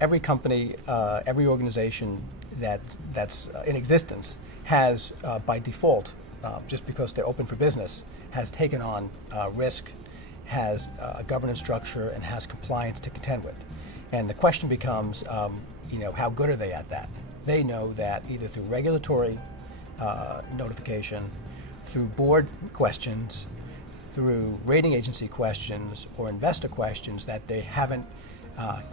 Every company, every organization that's in existence has, by default, just because they're open for business, has taken on risk, has a governance structure, and has compliance to contend with. And the question becomes, how good are they at that? They know that either through regulatory notification, through board questions, through rating agency questions, or investor questions, that they haven't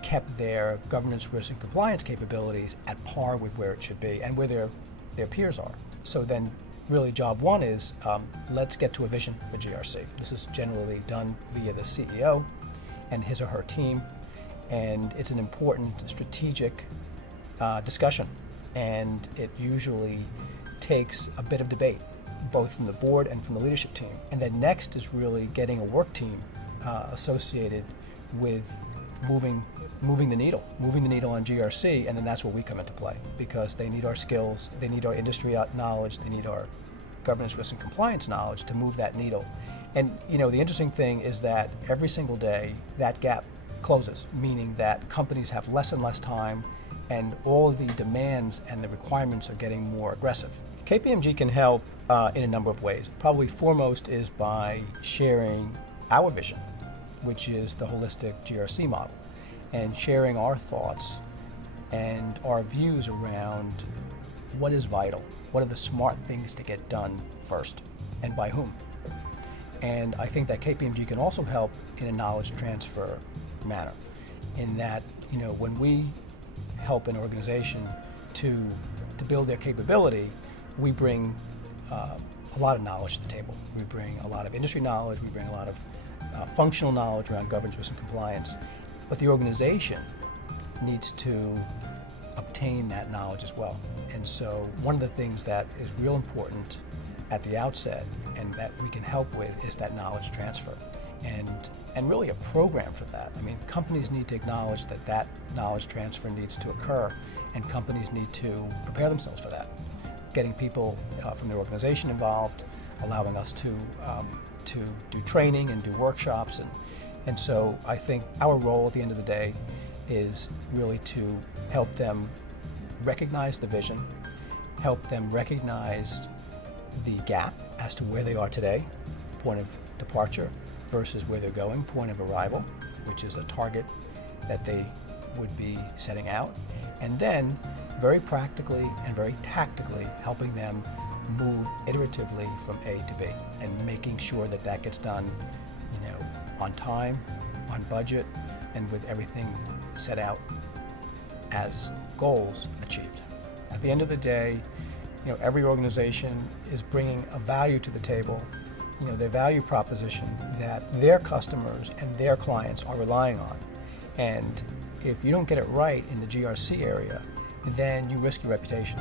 kept their governance, risk, and compliance capabilities at par with where it should be and where their peers are. So then really job one is, let's get to a vision for GRC. This is generally done via the CEO and his or her team, and it's an important strategic discussion, and it usually takes a bit of debate, both from the board and from the leadership team. And then next is really getting a work team associated with moving the needle on GRC, and then that's where we come into play, because they need our skills, they need our industry knowledge, they need our governance, risk, and compliance knowledge to move that needle. And the interesting thing is that every single day that gap closes, meaning that companies have less and less time, and all of the demands and the requirements are getting more aggressive. KPMG can help in a number of ways. Probably foremost is by sharing our vision, which is the holistic GRC model, and sharing our thoughts and our views around what is vital, what are the smart things to get done first, and by whom. And I think that KPMG can also help in a knowledge transfer manner, in that when we help an organization to build their capability, we bring a lot of knowledge to the table. We bring a lot of industry knowledge, we bring a lot of functional knowledge around governance, risk, and compliance, but the organization needs to obtain that knowledge as well. And so one of the things that is real important at the outset and that we can help with is that knowledge transfer, and really a program for that. I mean, companies need to acknowledge that that knowledge transfer needs to occur, and companies need to prepare themselves for that. Getting people from their organization involved, allowing us to do training and do workshops, and so I think our role at the end of the day is really to help them recognize the vision, help them recognize the gap as to where they are today, point of departure, versus where they're going, point of arrival, which is a target that they would be setting out, and then very practically and very tactically helping them move iteratively from A to B, and making sure that that gets done, on time, on budget, and with everything set out as goals achieved. At the end of the day, every organization is bringing a value to the table, their value proposition that their customers and their clients are relying on. And if you don't get it right in the GRC area, then you risk your reputation.